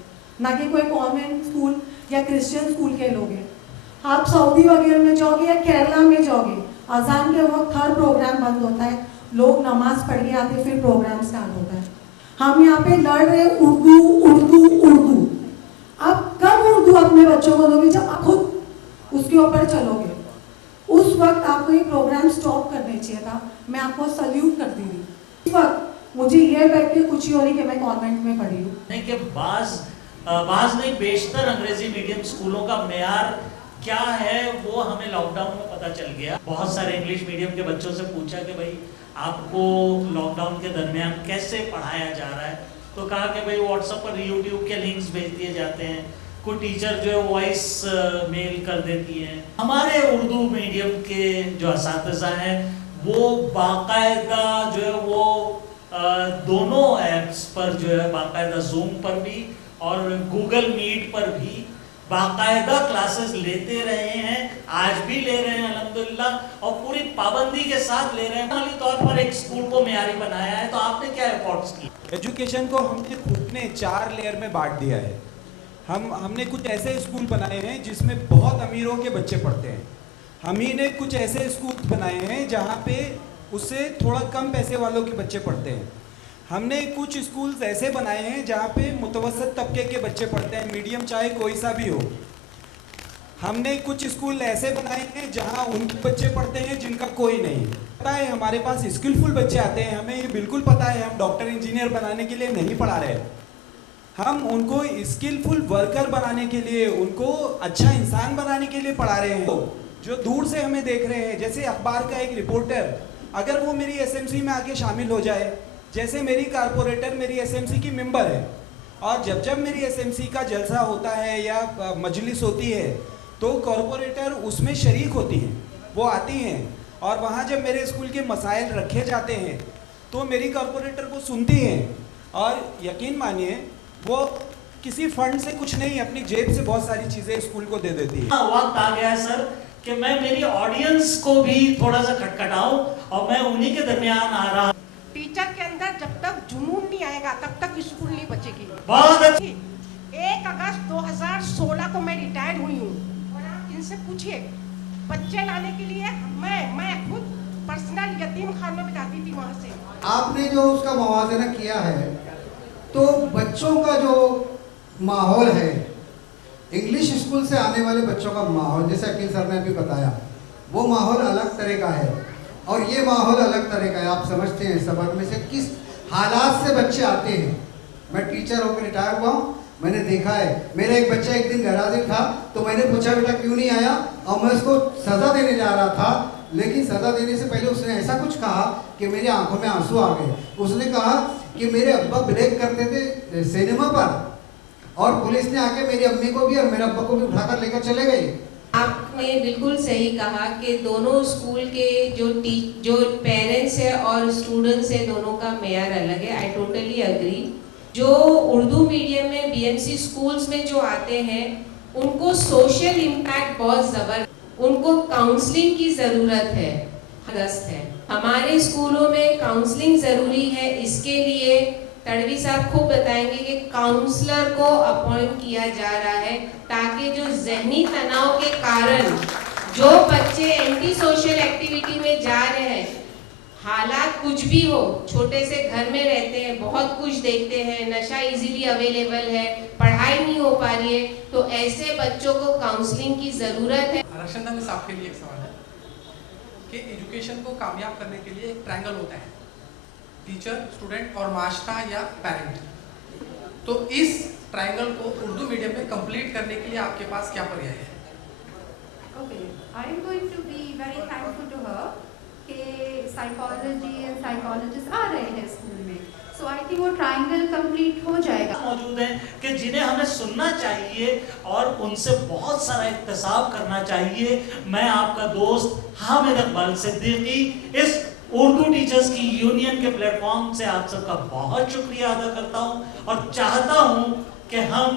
ना कि कोई कॉन्वेंट स्कूल या क्रिश्चियन स्कूल के लोग हैं। आप सऊदी वगैरह में जाओगे या केरला में जाओगे, अजान के वक्त हर प्रोग्राम बंद होता है, लोग नमाज पढ़ के आते फिर प्रोग्राम स्टार्ट होता है। हम यहाँ पे लड़ रहे उर्दू उर्दू उर्दू। आप कब उर्दू अपने बच्चों को दोगे? जब आप खुद उसके ऊपर चलोगे। उस वक्त आपको ये प्रोग्राम स्टॉप करने चाहिए था। मैं आपको सल्यूट करती थी। इस वक्त मुझे ये बैठ के खुशी हो रही कि मैं कॉन्वेंट में पढ़ी हूँ। नहीं कि बाज नहीं बेशतर अंग्रेजी मीडियम स्कूलों का मेयार क्या है वो हमें लॉकडाउन में पता चल गया। बहुत सारे इंग्लिश मीडियम के बच्चों से पूछा कि भाई आपको लॉकडाउन के दरमियान कैसे पढ़ाया जा रहा है, तो कहा कि भाई व्हाट्सएप पर यूट्यूब के लिंक्स भेज दिए जाते हैं, कुछ टीचर जो है वॉइस मेल कर देती हैं। हमारे उर्दू मीडियम के जो असातिज़ा हैं वो बाकायदा जो है वो दोनों ऐप्स पर जो है बाकायदा जूम पर भी और गूगल मीट पर भी बाकायदा क्लासेस लेते रहे हैं, आज भी ले रहे हैं अल्हम्दुलिल्लाह, और पूरी पाबंदी के साथ ले रहे हैं। माली तौर पर एक स्कूल को मेयारी बनाया है, तो आपने क्या एफर्ट्स किए? एजुकेशन को हमने खुद ने 4 लेयर में बांट दिया है। हमने कुछ ऐसे स्कूल बनाए हैं जिसमें बहुत अमीरों के बच्चे पढ़ते हैं, हम ही ने कुछ ऐसे स्कूल बनाए हैं जहाँ पे उससे थोड़ा कम पैसे वालों के बच्चे पढ़ते हैं। हमने कुछ स्कूल्स ऐसे बनाए हैं जहाँ पे मुतवसत तबके के बच्चे पढ़ते हैं, मीडियम चाहे कोई सा भी हो। हमने कुछ स्कूल ऐसे बनाए हैं जहाँ उनके बच्चे पढ़ते हैं जिनका कोई नहीं। पता है हमारे पास स्किलफुल बच्चे आते हैं, हमें ये बिल्कुल पता है हम डॉक्टर इंजीनियर बनाने के लिए नहीं पढ़ा रहे, हम उनको स्किलफुल वर्कर बनाने के लिए, उनको अच्छा इंसान बनाने के लिए पढ़ा रहे हैं। जो दूर से हमें देख रहे हैं, जैसे अखबार का एक रिपोर्टर अगर वो मेरी एसएमसी में आके शामिल हो जाए, जैसे मेरी कारपोरेटर मेरी एसएमसी की मेंबर है, और जब जब मेरी एसएमसी का जलसा होता है या मजलिस होती है तो कॉरपोरेटर उसमें शरीक होती हैं, वो आती हैं और वहाँ जब मेरे स्कूल के मसाइल रखे जाते हैं तो मेरी कॉरपोरेटर को सुनती हैं, और यकीन मानिए वो किसी फंड से कुछ नहीं, अपनी जेब से बहुत सारी चीज़ें स्कूल को दे देती है। वक्त आ गया है सर कि मैं मेरी ऑडियंस को भी थोड़ा सा खटखटाऊं और मैं उन्हीं के दरमियान आ रहा। टीचर के अंदर जब तक जुनून नहीं आएगा तब तक स्कूल नहीं बचेगी। बहुत अच्छी। 1 अगस्त 2016 को मैं रिटायर्ड हुई हूँ और आप इनसे पूछिए, बच्चे लाने के लिए मैं खुद पर्सनल यतीम खानों में जाती थी वहाँ से। आपने जो उसका मुवाजना किया है तो बच्चों का जो माहौल है, इंग्लिश स्कूल से आने वाले बच्चों का माहौल, जैसे अकील सर ने अभी बताया, वो माहौल अलग तरह का है और ये माहौल अलग तरह का है। आप समझते हैं सबर में से किस हालात से बच्चे आते हैं। मैं टीचर होकर रिटायर हुआ हूँ, मैंने देखा है। मेरा एक बच्चा एक दिन गैराजिक था तो मैंने पूछा बेटा क्यों नहीं आया, और मैं उसको सज़ा देने जा रहा था, लेकिन सज़ा देने से पहले उसने ऐसा कुछ कहा कि मेरी आंखों में आंसू आ गए। उसने कहा कि मेरे अब्बा ब्रेक करते थे सिनेमा पर और पुलिस ने आके मेरी अम्मी को भी और मेरे अब्बा को भी उठाकर लेकर चले गए। आपने बिल्कुल सही कहा कि दोनों स्कूल के जो पेरेंट्स है और स्टूडेंट्स है, दोनों का मेयार अलग है। I totally agree. जो उर्दू मीडियम में बीएमसी स्कूल्स में जो आते हैं उनको सोशल इम्पैक्ट बहुत ज़बरदस्त, उनको काउंसलिंग की ज़रूरत है। हमारे स्कूलों में काउंसलिंग ज़रूरी है। इसके लिए तड़वी साहब खूब बताएंगे कि काउंसलर को अपॉइंट किया जा रहा है ताकि जो जहनी तनाव के कारण जो बच्चे एंटी सोशल एक्टिविटी में जा रहे हैं, हालात कुछ भी हो, छोटे से घर में रहते हैं, बहुत कुछ देखते हैं, नशा इजीली अवेलेबल है, पढ़ाई नहीं हो पा रही है, तो ऐसे बच्चों को काउंसलिंग की ज़रूरत है। रक्षण दानी साहब के लिए एक सवाल है कि एजुकेशन को कामयाब करने के लिए एक ट्रायंगल होता है, टीचर, स्टूडेंट और मास्टर या पेरेंट। तो इस ट्रायंगल को उर्दू मीडियम में कंप्लीट करने के लिए आपके पास क्या पर्याय है? Okay, I am going to be very thankful to her कि साइकोलॉजी एंड साइकोलॉजिस्ट आ रहे हैं स्कूल में, सो आई थिंक वो ट्रायंगल कंप्लीट हो जाएगा। मौजूद हैं कि जिन्हें हमें सुनना चाहिए और उनसे बहुत सारा इक्तसाब करना चाहिए। मैं आपका दोस्त हामिद इकबाल सिद्दीकी इस उर्दू टीचर्स की यूनियन के प्लेटफॉर्म से आप सबका बहुत शुक्रिया अदा करता हूं और चाहता हूं कि हम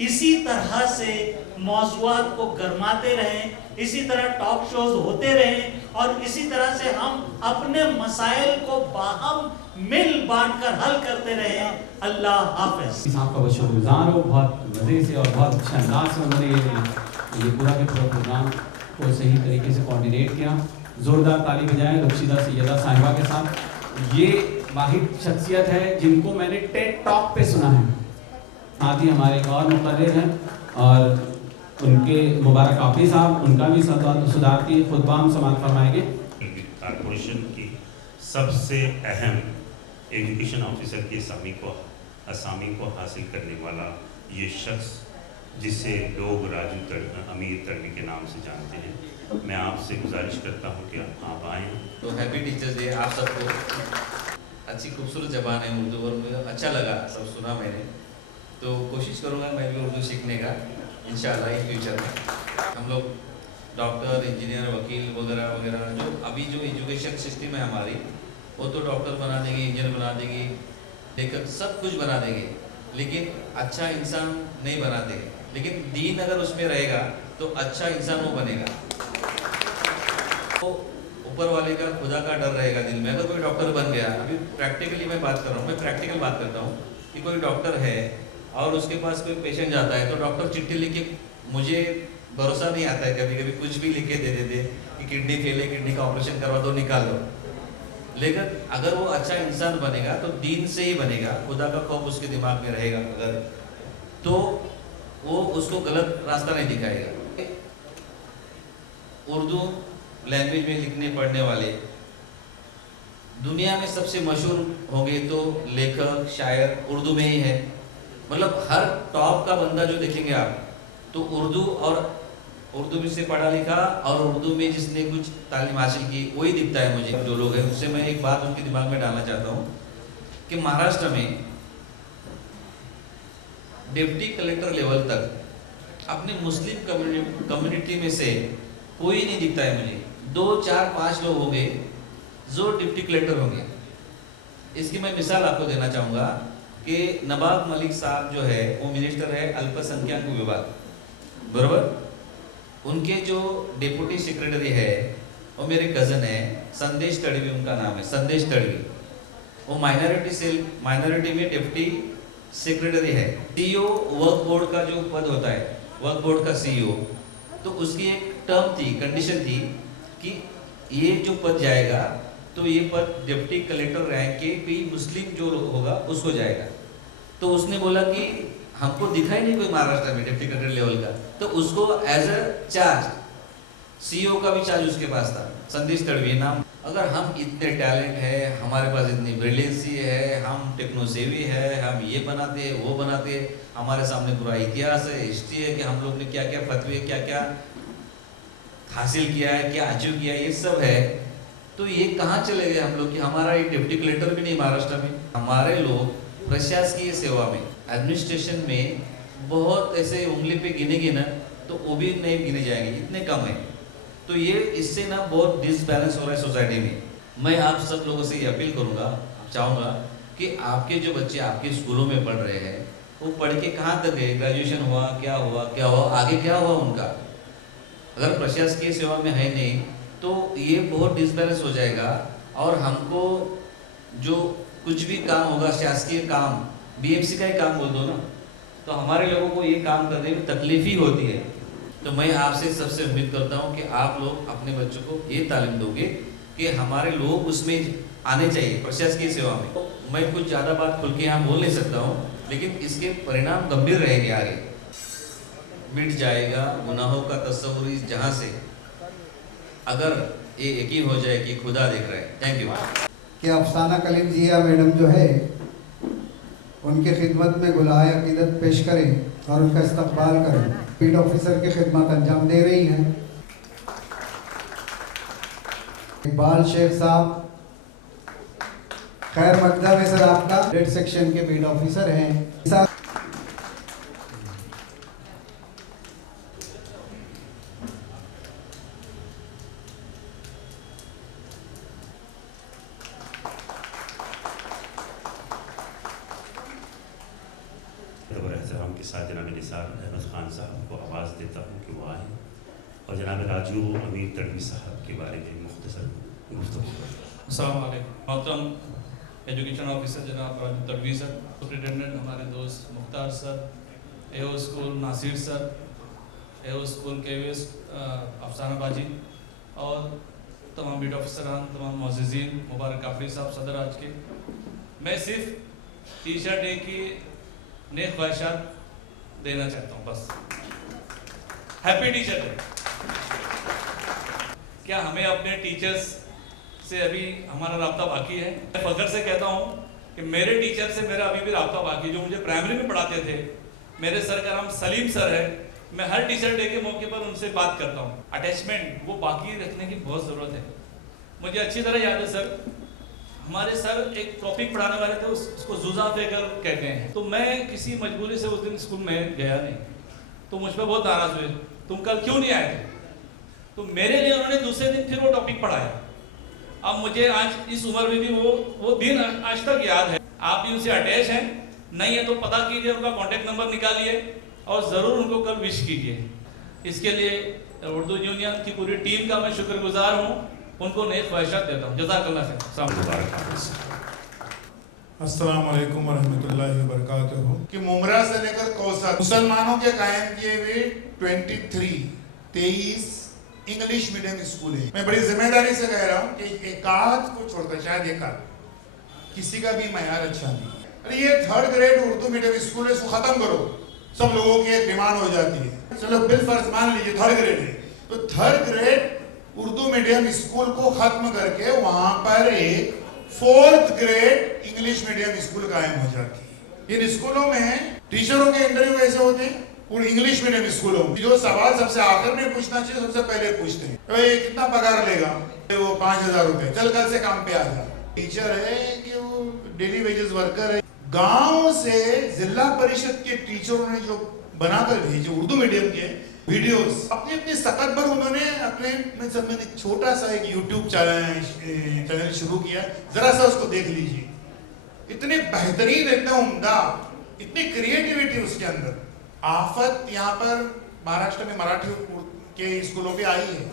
इसी तरह से मौज़ूआत को गरमाते रहें, इसी तरह टॉक शोज होते रहें और इसी तरह से हम अपने मसाइल को बाहम मिल बांट कर हल करते रहें। अल्लाह हाफ़िज़। आपका बहुत शुक्रगुजार हो, बहुत मज़े से और बहुत अच्छे अंदाज से उन्होंने ये पूरा के पूरा प्रोग्राम को सही तरीके से कोऑर्डिनेट किया। ज़ोरदार ताली बजाएं रशीदा सैयदा साहिबा के साथ। ये वाहिद शख्सियत है जिनको मैंने टेड टॉक पे सुना है। साथ ही हमारे एक और मुक़र्रिर हैं और उनके मुबारक हाफिज़ साहब, उनका भी सदारती खुतबा हम समाअत फरमाएंगे। कॉरपोरेशन की सबसे अहम एजुकेशन ऑफिसर की असामी को हासिल करने वाला ये शख्स, जिसे लोग राजू अमीर तड़वी के नाम से जानते हैं, मैं आपसे गुजारिश करता हूँ कि आप आएँ। तो हैप्पी टीचर्स डे आप सबको। अच्छी खूबसूरत ज़बान है उर्दू और मुझे अच्छा लगा, सब सुना मैंने, तो कोशिश करूँगा मैं भी उर्दू सीखने का इंशाल्लाह इन फ्यूचर में। हम लोग डॉक्टर, इंजीनियर, वकील वगैरह वगैरह जो अभी जो एजुकेशन सिस्टम है हमारी, वो तो डॉक्टर बना देंगे, इंजीनियर बना देंगे, लेकर सब कुछ बना देंगे, लेकिन अच्छा इंसान नहीं बना देंगे। लेकिन दीन अगर उसमें रहेगा तो अच्छा इंसान वो बनेगा। तो ऊपर वाले का, खुदा का डर रहेगा दिल में। अगर कोई डॉक्टर बन गया, अभी प्रैक्टिकली मैं बात कर रहा हूँ, मैं प्रैक्टिकल बात करता हूँ कि कोई डॉक्टर है और उसके पास कोई पेशेंट जाता है तो डॉक्टर चिट्ठी लिख के मुझे भरोसा नहीं आता है, कभी कभी कुछ भी लिख के दे देते कि किडनी फेल है, किडनी का ऑपरेशन करवा दो, निकाल लो। लेकिन अगर वो अच्छा इंसान बनेगा तो दीन से ही बनेगा, खुदा का खौफ उसके दिमाग में रहेगा अगर, तो वो उसको गलत रास्ता नहीं दिखाएगा। उर्दू लैंग्वेज में लिखने पढ़ने वाले दुनिया में सबसे मशहूर होंगे तो लेखक शायर उर्दू में ही है। मतलब हर टॉप का बंदा जो देखेंगे आप तो उर्दू और उर्दू में से पढ़ा लिखा और उर्दू में जिसने कुछ तालीम हासिल की वही दिखता है मुझे। जो लोग हैं उससे मैं एक बात उनके दिमाग में डालना चाहता हूँ कि महाराष्ट्र में डिप्टी कलेक्टर लेवल तक अपने मुस्लिम कम्युनिटी में से कोई नहीं दिखता है मुझे। 2, 4, 5 लोग होंगे जो डिप्टी कलेक्टर होंगे। इसकी मैं मिसाल आपको देना चाहूँगा कि नवाब मलिक साहब जो है वो मिनिस्टर है अल्पसंख्यक विभाग, बराबर। उनके जो डिप्टी सेक्रेटरी है वो मेरे कज़न है, संदेश तड़वी उनका नाम है, संदेश तड़वी। वो माइनॉरिटी में डिप्टी सेक्रेटरी है। सीईओ वर्क बोर्ड का जो पद होता है, वर्क बोर्ड का सीईओ, तो उसकी एक टर्म थी, कंडीशन थी कि ये जो पद जाएगा तो ये पद डिप्टी कलेक्टर रैंक के कोई मुस्लिम जो होगा उसको जाएगा। तो उसने बोला कि हमको दिखाई नहीं कोई महाराष्ट्र में डिप्टी कलेक्टर लेवल का, तो उसको एज अ चार्ज, सीईओ का भी चार्ज उसके पास था, संदेश तड़वी नाम। अगर हम इतने टैलेंट है, हमारे पास इतनी ब्रिलियंसी है, हम टेक्नोसेवी है, हम ये बनाते हैं वो बनाते हैं, हमारे सामने पूरा इतिहास है, हिस्ट्री है कि हम लोग ने क्या क्या फतवे क्या क्या हासिल किया है, क्या अचीव किया है, ये सब है। तो ये कहाँ चले गए हम लोग कि हमारा एक डिप्टी कलेक्टर भी नहीं महाराष्ट्र में। हमारे लोग प्रशासकीय सेवा में, एडमिनिस्ट्रेशन में बहुत ऐसे उंगली पे गिनेंगे ना तो वो भी नहीं गिने जाएंगे, इतने कम है। तो ये इससे ना बहुत डिसबैलेंस हो रहा है सोसाइटी में। मैं आप सब लोगों से ये अपील करूँगा, चाहूँगा कि आपके जो बच्चे आपके स्कूलों में पढ़ रहे हैं वो पढ़ के कहाँ तक गए, ग्रेजुएशन हुआ, क्या हुआ, आगे क्या हुआ उनका। अगर प्रशासकीय सेवा में है नहीं तो ये बहुत डिसबैलेंस हो जाएगा। और हमको जो कुछ भी काम होगा शासकीय काम, बीएमसी का ही काम बोल दो ना, तो हमारे लोगों को ये काम करने में तकलीफ ही होती है। तो मैं आपसे सबसे उम्मीद करता हूँ कि आप लोग अपने बच्चों को ये तालीम दोगे कि हमारे लोग उसमें आने चाहिए प्रशासकीय सेवा में। तो मैं कुछ ज़्यादा बात खुल के यहाँ बोल नहीं सकता हूँ, लेकिन इसके परिणाम गंभीर रहेंगे आगे। मिट जाएगा गुनाहों का तस्वुर इस जहाँ से, अगर ये यकीन हो जाए कि खुदा देख रहा है। Thank you. कि अफसाना कलीम जिया मैडम जो है उनकी खिदमत में गुलाए अकीदत पेश करें और उनका इस्तकबाल करें। फील्ड ऑफिसर की खिदमत अंजाम दे रही हैं इकबाल शेख साहब, खैर मकदम है सर आपका, रेड सेक्शन के फील्ड ऑफिसर हैं। एहतराम के साथ जनाब निसार अहमद ख़ान साहब को आवाज़ देता हूँ कि वो आएँ और जनाब राजू अमीर तड़वी साहब के बारे में मुख्तसर गुफ्तगू करें। अस्सलाम वालेकुम। मोहतरम एजुकेशन ऑफिसर जनाब राजू तड़वी सर, सुप्रिटेंडेंट हमारे दोस्त मुख्तार सर, एओ स्कूल नासिर सर, एओ स्कूल केवीएस अफसाना बाजी और तमाम बीट ऑफिसरान, तमाम मुअज़्ज़िज़ीन, मुबारक काफरी साहब सदर आज के। मैं सिर्फ टीचर डे की नेक ख्वाहिशात देना चाहता हूँ बस। Happy teacher day. क्या हमें अपने टीचर्स से अभी हमारा राब्ता बाकी है? मैं फख्र से कहता हूँ कि मेरे टीचर से मेरा अभी भी राब्ता बाकी, जो मुझे प्राइमरी में पढ़ाते थे। मेरे सर का नाम सलीम सर है। मैं हर टीचर डे के मौके पर उनसे बात करता हूँ। अटैचमेंट वो बाकी रखने की बहुत ज़रूरत है। मुझे अच्छी तरह याद है सर, हमारे सर एक टॉपिक पढ़ाने वाले थे, उसको जुज़ा फेकर कहते हैं। तो मैं किसी मजबूरी से उस दिन स्कूल में गया नहीं, तो मुझ पर बहुत नाराज़ हुए, तुम कल क्यों नहीं आए थे? तो मेरे लिए उन्होंने दूसरे दिन फिर वो टॉपिक पढ़ाया। अब मुझे आज इस उम्र में भी वो दिन आज तक याद है। आप भी उनसे अटैच हैं, नहीं है तो पता कीजिए, उनका कॉन्टेक्ट नंबर निकालिए और ज़रूर उनको कल विश कीजिए। इसके लिए उर्दू यूनियन की पूरी टीम का मैं शुक्रगुजार हूँ, उनको नेक ख्वाहिशात देता हूँ। जज़ाकल्लाह खैर। अस्सलाम वालेकुम वरहमतुल्लाहि वबरकातुहू। कि मुमरा से लेकर कौसर मुसलमानों के कायम किए हुए 23 23 इंग्लिश मीडियम स्कूल है। मैं बड़ी जिम्मेदारी से कह रहा हूँ कि एक आध को छोड़कर, शायद एक आध, किसी का भी मयार अच्छा नहीं। अरे ये 3rd grade Urdu medium school है, इसको खत्म करो, सब लोगों की एक डिमांड हो जाती है। चलो बिल फर्ज मान लीजिए 3rd ग्रेड है, तो 3rd grade Urdu medium school को खत्म करके वहां पर एक 4th grade English medium school कायम हो जाती है। इन स्कूलों में टीचरों के इंटरव्यू ऐसे होते हैं, और इंग्लिश मीडियम स्कूलों में जो सवाल सबसे आखिर में पूछना चाहिए सबसे पहले पूछते हैं, तो ये कितना पगार लेगा, वो 5000 रुपए, चल कल से काम पे आ जा। टीचर है कि वो डेली वेजेस वर्कर है। गांव से जिला परिषद के टीचरों ने जो बनाकर भेजे उर्दू मीडियम के वीडियोस, अपने अपने सकत पर उन्होंने अपने मैंने छोटा सा एक यूट्यूब चैनल शुरू किया, जरा सा उसको देख लीजिए। इतने बेहतरीन, इतना उम्दा, इतनी क्रिएटिविटी उसके अंदर। आफत यहाँ पर महाराष्ट्र में मराठी के स्कूलों पे आई है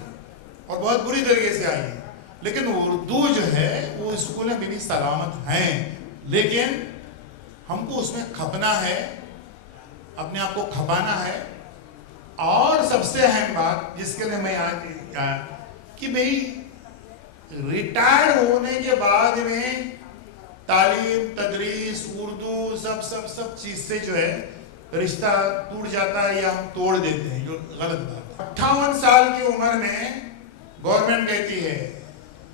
और बहुत बुरी तरीके से आई है, लेकिन उर्दू जो है वो स्कूल में भी सलामत हैं, लेकिन हमको उसमें खपना है, अपने आप को खपाना है। और सबसे अहम बात जिसके लिए मैं आज कि भाई रिटायर होने के बाद में तालीम, तदरीस, उर्दू सब चीज से जो है रिश्ता टूट जाता है या हम तोड़ देते हैं, जो गलत बात। 58 साल की उम्र में गवर्नमेंट कहती है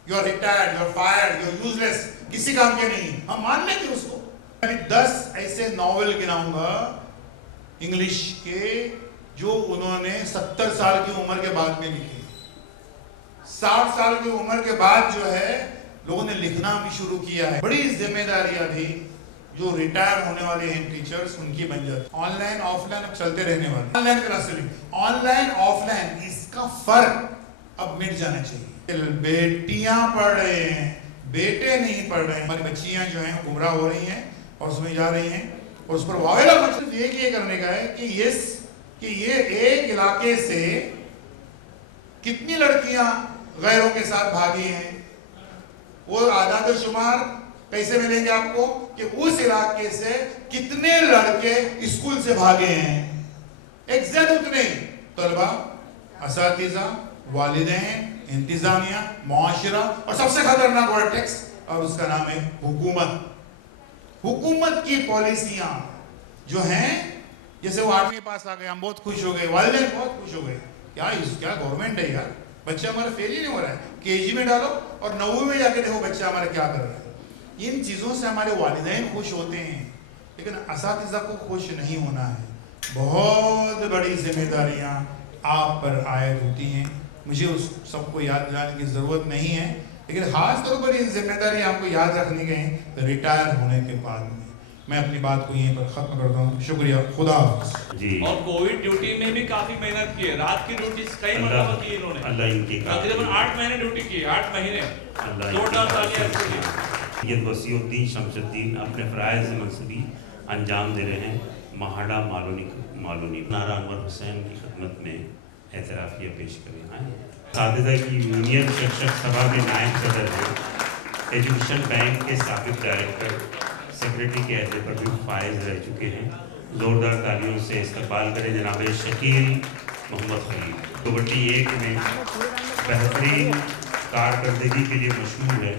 you are retired, you are fired, you are useless, किसी काम के नहीं, हम मान लेते उसको। मैं 10 ऐसे नॉवेल गिनाऊंगा इंग्लिश के जो उन्होंने 70 साल की उम्र के बाद में लिखे। 60 साल की उम्र के बाद जो है लोगों ने लिखना भी शुरू किया है। बड़ी जिम्मेदारियां भी जो रिटायर होने वाले हैं टीचर्स उनकी बन जाती। ऑनलाइन ऑफलाइन अब चलते रहने वाले, ऑनलाइन क्लासेस, ऑनलाइन ऑफलाइन, इसका फर्क अब मिट जाना चाहिए। बेटियां पढ़ रहे हैं, बेटे नहीं पढ़ रहे हैं। हमारी बच्चियां जो हैं गुमराह हो रही हैं और उसमें जा रही हैं, और उस पर वावेला मतलब ये करने का है कि ये एक इलाके से कितनी लड़कियां गैरों के साथ भागी हैं, वो आदाद शुमार कैसे मिलेंगे आपको कि उस इलाके से कितने लड़के स्कूल से भागे हैं। एग्जैक्ट उतने तलबा, असातिज़ा, वालिदैन, इंतजामिया, मुआशरा, और सबसे खतरनाक वर्टेक्स, और उसका नाम है हुकूमत। हुकूमत की पॉलिसियां जो हैं, जैसे वो 8वीं पास आ गए, हम बहुत खुश हो गए, वालिदैन बहुत खुश हो गए, क्या गवर्नमेंट है यार, बच्चा हमारा फेल ही नहीं हो रहा है, केजी में डालो और 9वीं में जाके देखो बच्चा हमारा क्या कर रहा है। इन चीज़ों से हमारे वालिदैन खुश होते हैं, लेकिन असातिज़ा को खुश नहीं होना है। बहुत बड़ी जिम्मेदारियां आप पर आयद होती हैं, मुझे उस सबको याद दिलाने की ज़रूरत नहीं है, लेकिन खास तौर पर ये जिम्मेदारी आपको याद रखनी गई रिटायर होने के बाद में। मैं अपनी बात को यहीं पर ख़त्म करता हूँ, शुक्रिया, खुदा जी। और कोविड ड्यूटी में भी काफ़ी मेहनत की है, रात की ड्यूटी कई मरतबा की इन्होंने, अल्लाह इनकी तकरीबन 8 महीने ड्यूटी की, 8 महीने, जोरदार तालियां। सैयद वसीउद्दीन शमसुद्दीन अपने फ़राइज़ मनसबी अंजाम दे रहे हैं महाड़ा मालूनी नारा अनवर हुसैन की खिदमत में एतराफ़िया पेश करें। आए सादिदा की यूनियन शिक्षक सभा के नायब सदर हैं, एजुकेशन बैंक के साबिक़ डायरेक्टर, सेक्रेटरी के अहदे पर भी फाइज रह चुके हैं। ज़ोरदार तालियों से इस्तकबाल करें जनाब शकील मोहम्मद खलील। कबड्डी 1 में बेहतरीन कारकर्दगी के लिए मशहूर है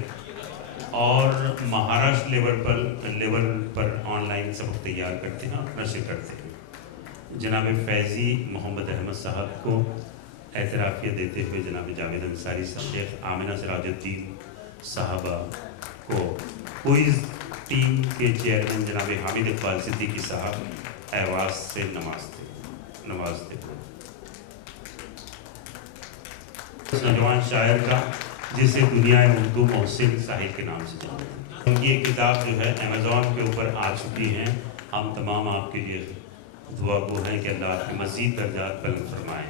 और महाराष्ट्र लेवल पर ऑनलाइन सबक तैयार करते हैं और नशर करते हैं। जनाब फैज़ी मोहम्मद अहमद साहब को एतराफ़िया देते हुए जनाब जावेद अंसारी साहब, शेख आमिना सिराजुद्दीन साहबा को क्विज़ टीम के चेयरमैन जनाब हामिद इकबाल सिद्दीकी साहब एवाज़ से नवाजते नौजवान शायर का जिसे दुनिया उर्दू मोहसिन साहिब के नाम से जानते हैं। उनकी एक किताब जो है अमेज़ॉन के ऊपर आ चुकी है। हम तमाम आपके लिए दुआ गो हैं कि अल्लाह आपकी मज़ीद दर्जात बुलंद फरमाए।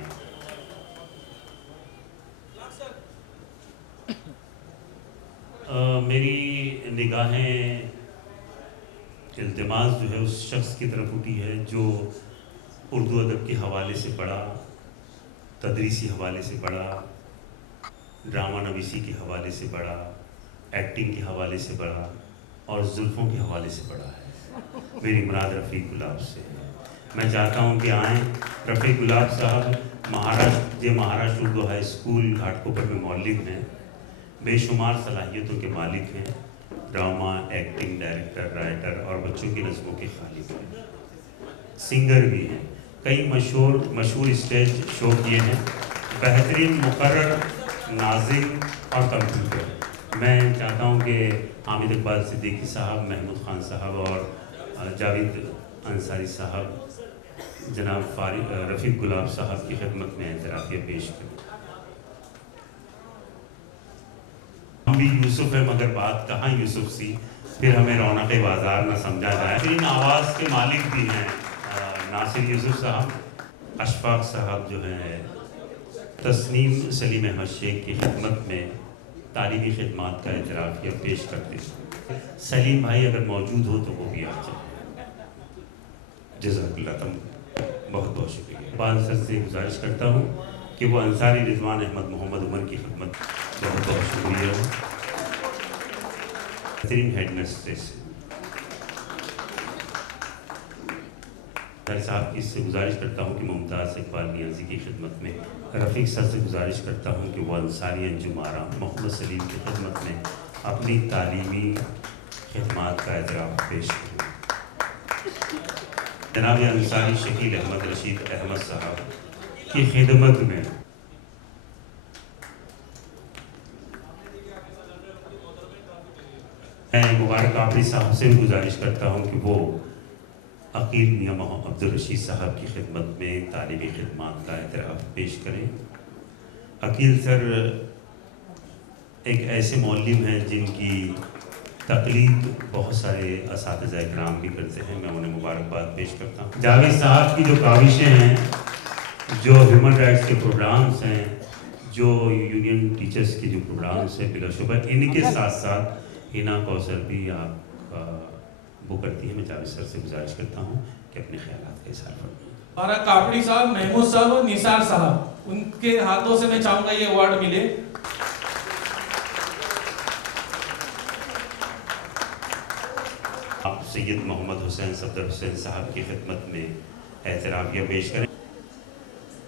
मेरी निगाहें इल्तिमास जो है उस शख्स की तरफ उठी है जो उर्दू अदब के हवाले से पढ़ा, तदरीसी हवाले से पढ़ा, ड्रामा नवीसी के हवाले से पढ़ा, एक्टिंग के हवाले से पढ़ा और जुल्फ़ों के हवाले से पढ़ा है। मेरी मुराद रफ़ीक गुलाब से है। मैं चाहता हूँ कि आएँ रफ़ीक गुलाब साहब महाराष्ट्र उर्दू हाई स्कूल घाटकोपर में मौलिक हैं, बेशुमार सलाहियतों के मालिक हैं, ड्रामा, एक्टिंग, डायरेक्टर, राइटर और बच्चों की नज़मों के खालिक हैं, सिंगर भी हैं, कई मशहूर स्टेज शो किए हैं, बेहतरीन मुकर्रर, नाज़िम और कंप्यूटर। मैं चाहता हूं कि हामिद इकबाल सिद्दीकी साहब, महमूद खान साहब और जावेद अंसारी साहब जनाब रफ़ीक गुलाब साहब की खिदमत में एतराफ़िया पेश करें। हम भी यूसुफ हैं मगर बात कहाँ यूसुफ सी, फिर हमें रौनक बाज़ार न समझा जाए। इन आवाज़ के मालिक भी हैं नासिर यूसुफ साहब, अशफाक साहब जो हैं तस्नीम सलीम अहमद शेख की खिदमत में तालीमी खिदमात का एतराफ़िया पेश करते हैं। सलीम भाई अगर मौजूद हो तो वो भी आ जाए। जज़ाकल्लाह, बहुत बहुत शुक्रिया। बाल सर से गुजारिश करता हूँ कि वो अंसारी रिजवान अहमद मोहम्मद उमर की खिदमत, बहुत बहुत शुक्रिया। बेहतरीन हेड मिस्ट्रेस साहब की इससे गुजारिश करता हूँ कि मुमताज़ इकबाल नियाज़ी की खिदमत में, रफ़ीक सर से गुजारिश करता हूँ कि वो अंसारी अंजुमारा मोहम्मद सलीम की खिदमत में अपनी तालीमी खिदमात का एतराफ़ पेश करें। जनाब अंसारी शकील अहमद रशीद अहमद साहब की खिदमत में मैं मुबारक कापड़ी साहब से भी गुजारिश करता हूँ कि वो अकील मियां अब्दुल रशीद साहब की खिदमत में तालीमी खिदमात का एतराफ़ पेश करें। अकील सर एक ऐसे मौलिम हैं जिनकी तकलीद बहुत सारे असातिज़ा इकराम भी करते हैं, मैं उन्हें मुबारकबाद पेश करता हूँ। जावेद साहब की जो काविशें हैं, जो ह्यूमन राइट्स के प्रोग्राम्स हैं, जो यूनियन टीचर्स के जो प्रोग्राम्स हैं, बिलाशुबा इनके साथ साथ हिना कौसर भी आप वो करती है। मैं जावेद सर से गुजारिश करता हूँ कि अपने ख्यालात का इज़हार फरमाएं। हमारा कापड़ी साहब, महमूद साहब और निसार साहब, उनके हाथों से मैं चाहूँगा ये अवार्ड मिले। आप सैयद मोहम्मद हुसैन सफदर हुसैन साहब की खिदमत में एतराफ़िया पेश करें।